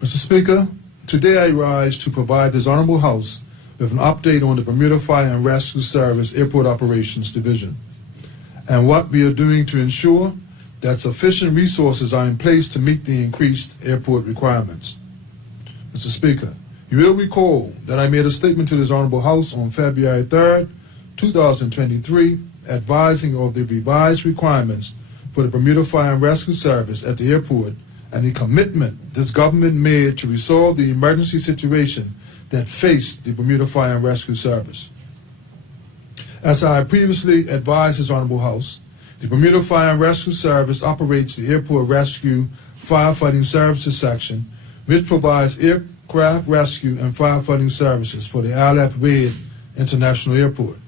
Mr. Speaker, today I rise to provide this Honorable House with an update on the Bermuda Fire and Rescue Service Airport Operations Division and what we are doing to ensure that sufficient resources are in place to meet the increased airport requirements. Mr. Speaker, you will recall that I made a statement to this Honorable House on February 3rd, 2023, advising of the revised requirements for the Bermuda Fire and Rescue Service at the airport and the commitment this government made to resolve the emergency situation that faced the Bermuda Fire and Rescue Service. As I previously advised this Honorable House, the Bermuda Fire and Rescue Service operates the Airport Rescue Firefighting Services section, which provides aircraft rescue and firefighting services for the Isle of Wade International Airport.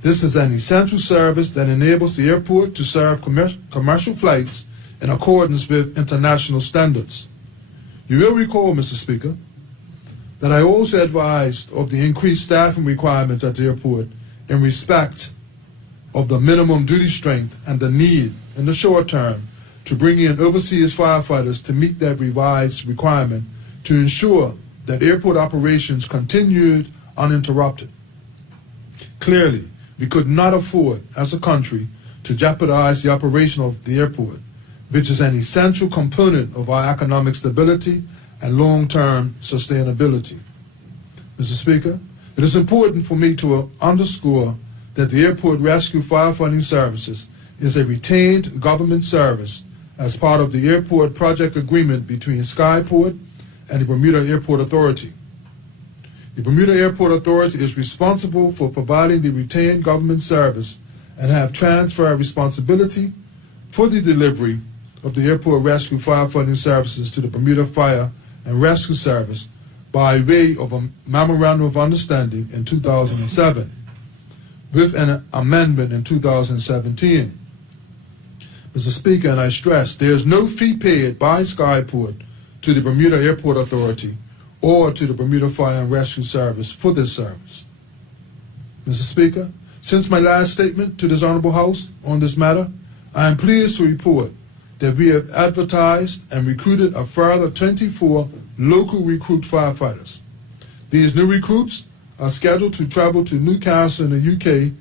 This is an essential service that enables the airport to serve commercial flights in accordance with international standards. You will recall, Mr. Speaker, that I also advised of the increased staffing requirements at the airport in respect of the minimum duty strength and the need in the short term to bring in overseas firefighters to meet that revised requirement to ensure that airport operations continued uninterrupted. Clearly, we could not afford, as a country, to jeopardize the operation of the airport, which is an essential component of our economic stability and long-term sustainability. Mr. Speaker, it is important for me to underscore that the Airport Rescue Firefighting Services is a retained government service as part of the airport project agreement between Skyport and the Bermuda Airport Authority. The Bermuda Airport Authority is responsible for providing the retained government service and have transferred responsibility for the delivery of the Airport Rescue Firefighting Services to the Bermuda Fire and Rescue Service by way of a Memorandum of Understanding in 2007, with an amendment in 2017. Mr. Speaker, and I stress, there is no fee paid by Skyport to the Bermuda Airport Authority or to the Bermuda Fire and Rescue Service for this service. Mr. Speaker, since my last statement to this Honorable House on this matter, I am pleased to report that we have advertised and recruited a further 24 local recruit firefighters. These new recruits are scheduled to travel to Newcastle in the UK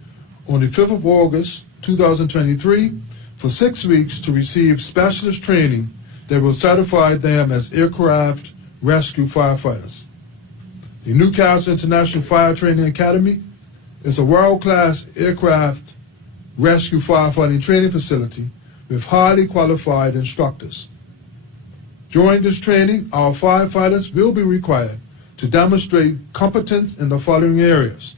on the 5th of August 2023 for 6 weeks to receive specialist training that will certify them as aircraft rescue firefighters. The Newcastle International Fire Training Academy is a world-class aircraft rescue firefighting training facility with highly qualified instructors. During this training, our firefighters will be required to demonstrate competence in the following areas: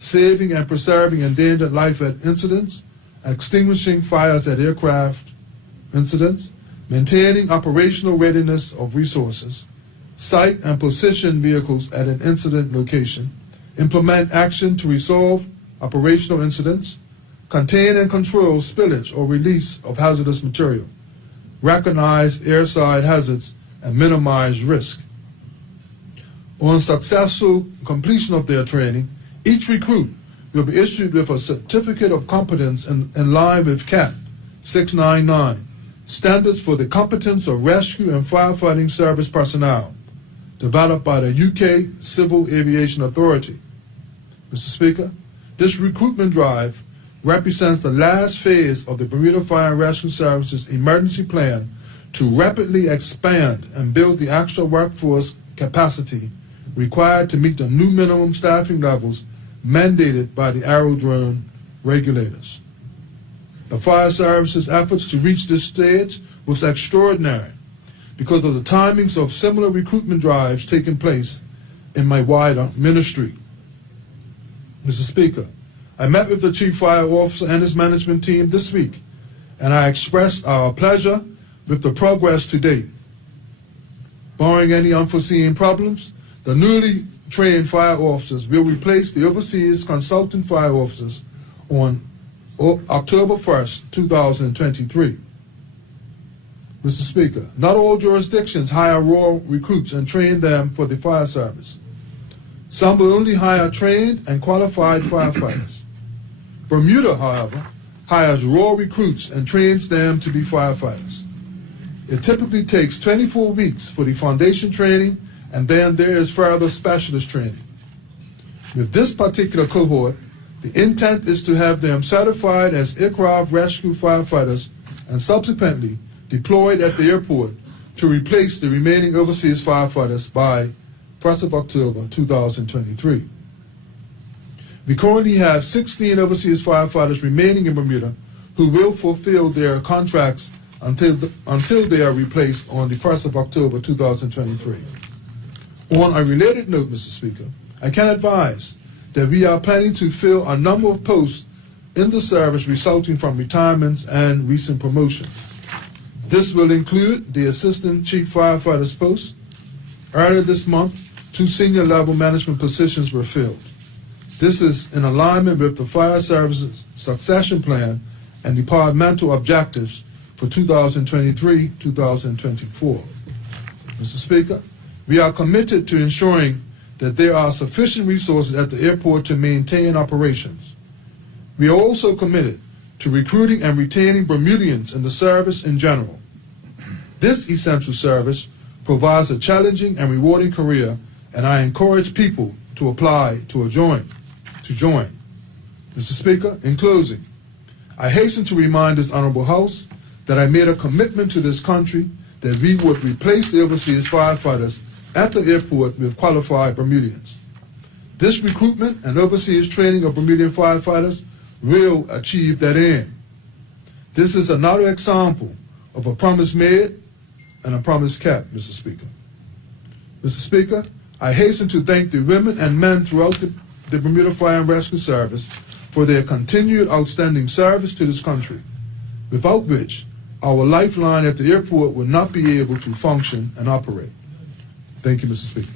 saving and preserving endangered life at incidents, extinguishing fires at aircraft incidents, maintaining operational readiness of resources, site and position vehicles at an incident location, implement action to resolve operational incidents, contain and control spillage or release of hazardous material, recognize airside hazards, and minimize risk. On successful completion of their training, each recruit will be issued with a certificate of competence in line with CAP 699, Standards for the Competence of Rescue and Firefighting Service Personnel, developed by the UK Civil Aviation Authority. Mr. Speaker, this recruitment drive represents the last phase of the Bermuda Fire and Rescue Service's emergency plan to rapidly expand and build the extra workforce capacity required to meet the new minimum staffing levels mandated by the aerodrome regulators. The fire service's efforts to reach this stage was extraordinary because of the timings of similar recruitment drives taking place in my wider ministry. Mr. Speaker, I met with the Chief Fire Officer and his management team this week, and I expressed our pleasure with the progress to date. Barring any unforeseen problems, the newly trained fire officers will replace the overseas consultant fire officers on October 1st, 2023. Mr. Speaker, not all jurisdictions hire raw recruits and train them for the fire service. Some will only hire trained and qualified firefighters. Bermuda, however, hires raw recruits and trains them to be firefighters. It typically takes 24 weeks for the foundation training, and then there is further specialist training. With this particular cohort, the intent is to have them certified as aircraft rescue firefighters and subsequently deployed at the airport to replace the remaining overseas firefighters by 1st of October 2023. We currently have 16 overseas firefighters remaining in Bermuda who will fulfill their contracts until they are replaced on the 1st of October 2023. On a related note, Mr. Speaker, I can advise that we are planning to fill a number of posts in the service resulting from retirements and recent promotions. This will include the Assistant Chief Firefighter's post. Earlier this month, 2 senior level management positions were filled. This is in alignment with the Fire Service's succession plan and departmental objectives for 2023-2024. Mr. Speaker, we are committed to ensuring that there are sufficient resources at the airport to maintain operations. We are also committed to recruiting and retaining Bermudians in the service in general. This essential service provides a challenging and rewarding career, and I encourage people to apply to join. Mr. Speaker, in closing, I hasten to remind this Honorable House that I made a commitment to this country that we would replace the overseas firefighters at the airport with qualified Bermudians. This recruitment and overseas training of Bermudian firefighters will achieve that end. This is another example of a promise made and a promise kept, Mr. Speaker. Mr. Speaker, I hasten to thank the women and men throughout the Bermuda Fire and Rescue Service for their continued outstanding service to this country, without which our lifeline at the airport would not be able to function and operate. Thank you, Mr. Speaker.